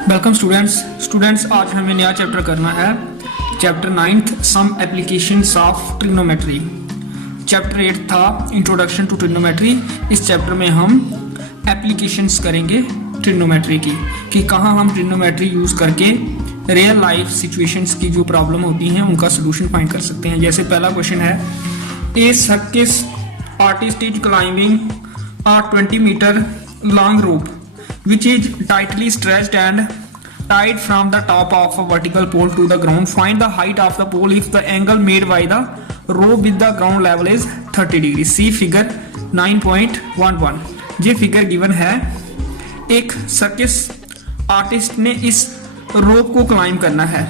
Welcome students आज हमें नया चैप्टर करना है। Chapter 9th some applications of trigonometry. Chapter 8 था इंट्रोडक्शन टू ट्रिग्नोमेट्री। इस चैप्टर में हम एप्लीकेशंस करेंगे ट्रिग्नोमेट्री की कि कहाँ हम ट्रिग्नोमेट्री यूज़ करके रियल लाइफ सिचुएशंस की जो प्रॉब्लम होती हैं उनका सोल्यूशन फाइंड कर सकते हैं। जैसे पहला क्वेश्चन है, a circus artist is climbing a 20 meter long rope which is tightly stretched and tied from the top of a vertical pole to the ground. Find the height of the pole if the angle made by the rope with the ground level is 30 degrees. See figure 9.11। ये figure given है। एक circus artist ने इस रोप को climb करना है।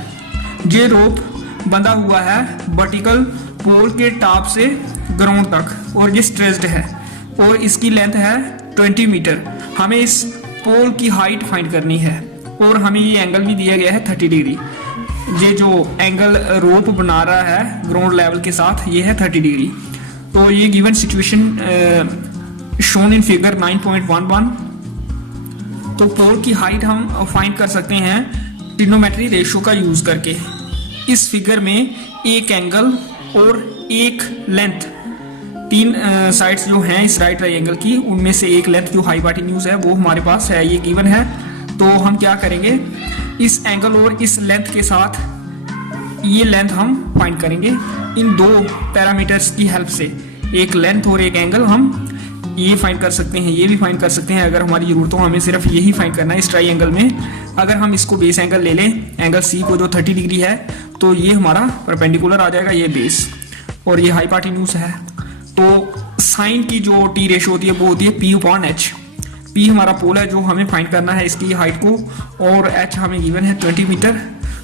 ये रोप बंधा हुआ है वर्टिकल पोल के टॉप से ग्राउंड तक और ये स्ट्रेच्ड है और इसकी लेंथ है 20 मीटर। हमें इस पोल की हाइट फाइंड करनी है और हमें ये एंगल भी दिया गया है 30 डिग्री। ये जो एंगल रोप बना रहा है ग्राउंड लेवल के साथ ये है 30 डिग्री। तो ये given situation shown in figure 9.11। तो पोल की हाइट हम फाइंड कर सकते हैं ट्रिग्नोमेट्री रेशियो का यूज करके। इस फिगर में एक एंगल और एक लेंथ, तीन साइड्स जो हैं इस राइट ट्रायंगल की, उनमें से एक लेंथ जो हाइपोटेन्यूज है वो हमारे पास है, ये गिवन है। तो हम क्या करेंगे, इस एंगल और इस लेंथ के साथ ये लेंथ हम फाइंड करेंगे इन दो पैरामीटर्स की हेल्प से। एक लेंथ और एक एंगल हम ये फाइंड कर सकते हैं, ये भी फाइंड कर सकते हैं। अगर हमारी जरूरत हो हमें सिर्फ यही फाइंड करना है इस ट्रायंगल में। अगर हम इसको बेस एंगल ले लें, एंगल सी को जो 30 डिग्री है, तो ये हमारा परपेंडिकुलर आ जाएगा, ये बेस और ये हाइपोटेन्यूज है। तो साइन की जो टी रेशो होती है वो होती है P/H। P हमारा पोल है जो हमें फाइंड करना है इसकी हाइट को, और H हमें गिवन है 20 मीटर।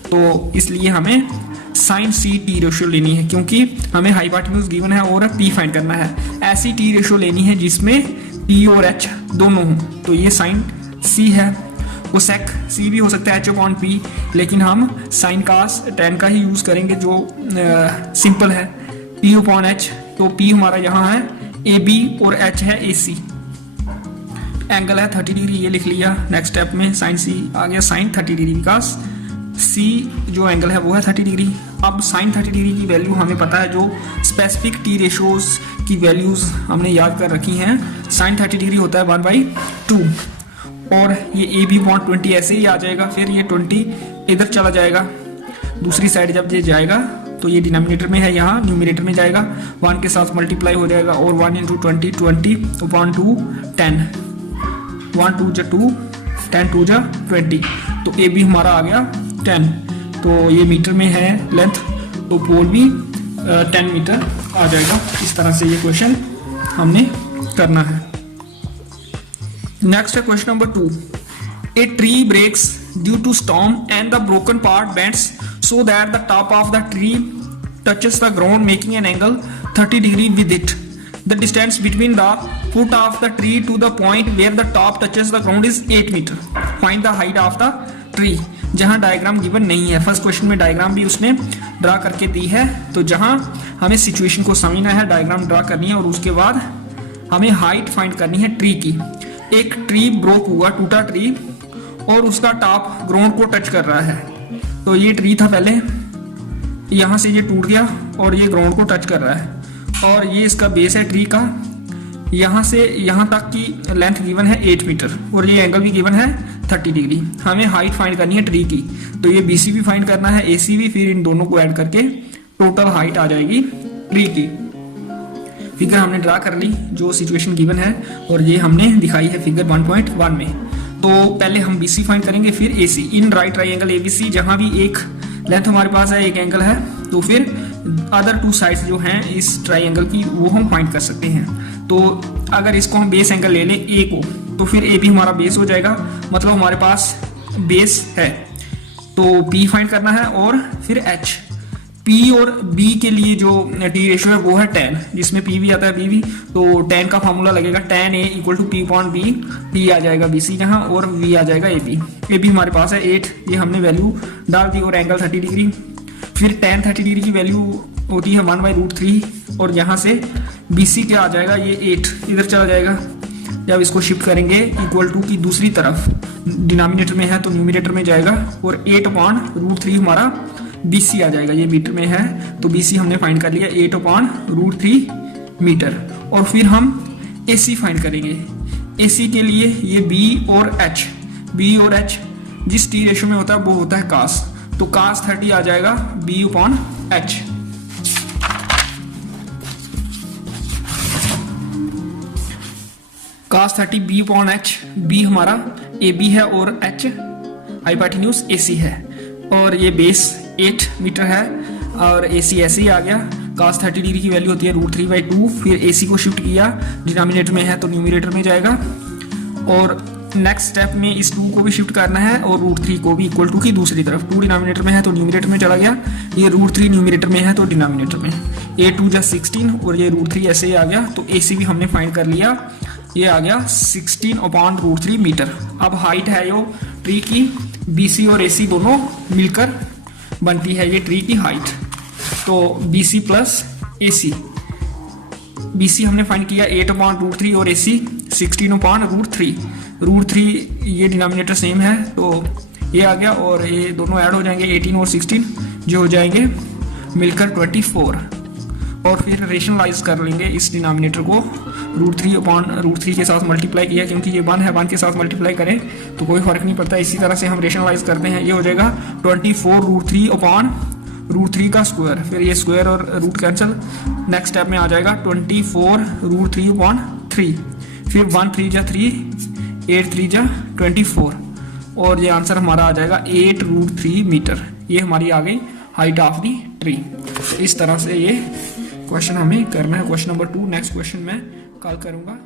तो इसलिए हमें साइन सी टी रेशो लेनी है क्योंकि हमें हाइपोटेन्यूज गिवन है और P फाइंड करना है। ऐसी टी रेशो लेनी है जिसमें P और H दोनों हों। तो ये साइन C है। वो सेक C भी हो सकता है H/P, लेकिन हम साइन कास tan का ही यूज करेंगे जो सिंपल है, P/H। तो P हमारा यहाँ है AB और H है AC। एंगल है 30 डिग्री, ये लिख लिया। नेक्स्ट स्टेप में साइन C आ गया, साइन 30 डिग्री, बिकॉज C जो एंगल है वो है 30 डिग्री। अब साइन 30 डिग्री की वैल्यू हमें पता है, जो स्पेसिफिक टी रेशोज की वैल्यूज हमने याद कर रखी हैं। साइन 30 डिग्री होता है 1/2 और ये AB/20 ऐसे ही आ जाएगा। फिर ये 20 इधर चला जाएगा, दूसरी साइड जब ये जाएगा तो ये डिनोमिनेटर में है, यहाँ न्यूमरेटर में जाएगा, 1 के साथ मल्टीप्लाई हो जाएगा और 1 × 20 20/2 10, 1 2 2 10 2 20। तो ए बी हमारा आ गया 10। तो ये मीटर में है लेंथ, तो पोल भी 10 मीटर आ जाएगा। इस तरह से ये क्वेश्चन हमने करना है। नेक्स्ट है question number 2। A tree breaks due to storm and the broken part bends so that the top of the tree touches the ground making an angle 30 degree with it. The distance between the foot of the tree to the point where the top touches the ground is 8 meter. Find the height of the tree। जहां diagram given नहीं है, first question में diagram भी उसने draw करके दी है। तो जहां हमें सिचुएशन को समझना है, डायग्राम ड्रा करनी है और उसके बाद हमें हाइट फाइंड करनी है ट्री की। एक ट्री ब्रोक हुआ, टूटा ट्री, और उसका टॉप ग्राउंड को टच कर रहा है। तो ये ट्री था पहले, यहाँ से ये टूट गया और ये ग्राउंड को टच कर रहा है, और ये इसका बेस है ट्री का। यहाँ से यहाँ तक की लेंथ गिवन है 8 मीटर और ये एंगल भी गिवन है 30 डिग्री। हमें हाइट फाइंड करनी है ट्री की, तो ये BC भी फाइंड करना है, AC भी, फिर इन दोनों को ऐड करके टोटल हाइट आ जाएगी ट्री की। फिगर हमने ड्रा कर ली जो सिचुएशन गिवन है, और ये हमने दिखाई है फिगर 1.1 में। तो पहले हम BC फाइंड करेंगे, फिर AC। In right triangle ABC जहां भी एक लेंथ हमारे पास है, एक एंगल है, तो फिर अदर 2 साइड्स जो हैं इस ट्रायंगल की वो हम फाइंड कर सकते हैं। तो अगर इसको हम बेस एंगल ले लें A को, तो फिर AB हमारा बेस हो जाएगा, मतलब हमारे पास बेस है। तो P फाइंड करना है और फिर H। P और B के लिए जो टी रेशियो है वो है tan, जिसमें P भी आता है B भी। तो tan का फॉर्मूला लगेगा tan A = P/B। P आ जाएगा BC यहाँ और V आ जाएगा AB। AB हमारे पास है 8, ये हमने वैल्यू डाल दी, और एंगल 30 डिग्री। फिर tan 30 डिग्री की वैल्यू होती है 1/√3, और यहाँ से BC क्या आ जाएगा, ये 8 इधर चला जाएगा। जब इसको शिफ्ट करेंगे इक्वल टू की दूसरी तरफ, डिनोमिनेटर में है तो न्यूमिनेटर में जाएगा, और 8/√3 हमारा BC आ जाएगा। ये मीटर में है तो BC हमने फाइंड कर लिया 8/√3 मीटर। और फिर हम AC फाइंड करेंगे। AC के लिए ये B और H जिस T रेशो में होता है वो होता है cos, तो cos 30 आ जाएगा B/H। cos 30 B/H। B हमारा AB है और H हाइपोटेन्यूज AC है, और ये बेस 8 मीटर है और AC ऐसे ही आ गया। cos 30 डिग्री की वैल्यू होती है √3/2। फिर AC को शिफ्ट किया, डिनोमिनेटर में है तो न्यूमिनेटर में जाएगा, और नेक्स्ट स्टेप में इस 2 को भी शिफ्ट करना है और √3 को भी इक्वल टू की दूसरी तरफ। 2 डिनोमिनेटर में है तो न्यूमिनेटर में चला गया, ये √3 न्यूमिनेटर में है तो डिनोमिनेटर में। 8 × 16 और ये √3 ऐसे ही आ गया, तो AC भी हमने फाइंड कर लिया, ये आ गया 16/√3 मीटर। अब हाइट है यो ट्री की, BC और AC दोनों मिलकर बनती है ये ट्री की हाइट, तो BC प्लस AC। BC हमने फाइंड किया 8/√3 और AC 16/√3। √3 ये डिनोमिनेटर सेम है तो ये आ गया, और ये दोनों ऐड हो जाएंगे 18 और 16 जो हो जाएंगे मिलकर 24। और फिर रेशनलाइज कर लेंगे इस डिनोमिनेटर को, √3 के साथ मल्टीप्लाई किया क्योंकि ये 1 है, 1 के साथ मल्टीप्लाई करें तो कोई फर्क नहीं पड़ता। इसी तरह से हम रेशनलाइज करते हैं, ये हो जाएगा 24√3/√3 का स्क्वायर, फिर ये स्क्वायर और रूट कैंसिल। नेक्स्ट स्टेप में आ जाएगा 24√3/3, फिर 1 3 जा 3, 8 3 जा 24, और ये आंसर हमारा आ जाएगा 8√3 मीटर। ये हमारी आ गई हाइट ऑफ दी ट्री। इस तरह से ये क्वेश्चन हमें करना है, क्वेश्चन नंबर 2। नेक्स्ट क्वेश्चन मैं कल करूँगा।